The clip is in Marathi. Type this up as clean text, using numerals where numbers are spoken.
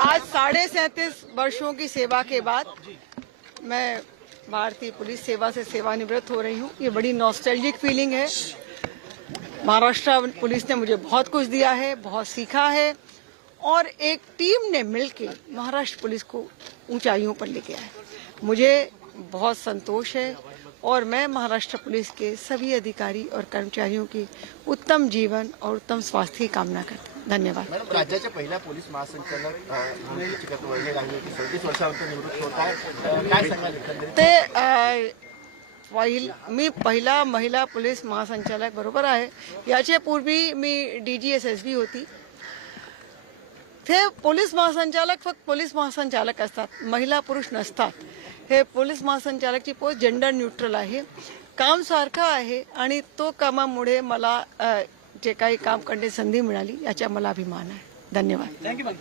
आज 37.5 वर्षों की सेवा के बाद मैं भारतीय पुलिस सेवा से सेवानिवृत्त हो रही हूँ। ये बड़ी नॉस्टैल्जिक फीलिंग है। महाराष्ट्र पुलिस ने मुझे बहुत कुछ दिया है, बहुत सीखा है और एक टीम ने मिलकर महाराष्ट्र पुलिस को ऊंचाइयों पर लेके आए। मुझे बहुत संतोष है और मैं महाराष्ट्र पुलिस के सभी अधिकारी और कर्मचारियों की उत्तम जीवन और उत्तम स्वास्थ्य की कामना करता हूं। धन्यवाद। मॅडम, राज्याच्या पहिल्या पोलीस महासंचालक म्हणून चिकटवळणी लागली होती, 37 वर्षानंतर निवृत्त होत आहे, काय सांगाल एकंदरीत? मी पहिला महिला पोलीस महासंचालक बरोबर आहे। याच्या पूर्वी मी DGSSB होती। ते पोलीस महासंचालक फक्त पोलीस महासंचालक असतात, महिला पुरुष नसतात। हे पोलीस महासंचालकची पोस्ट जेंडर न्यूट्रल आहे, काम सारखं आहे आणि तो कामामुळे मला जे काही काम करण्याची संधी मिळाली याचा मला अभिमान आहे। धन्यवाद।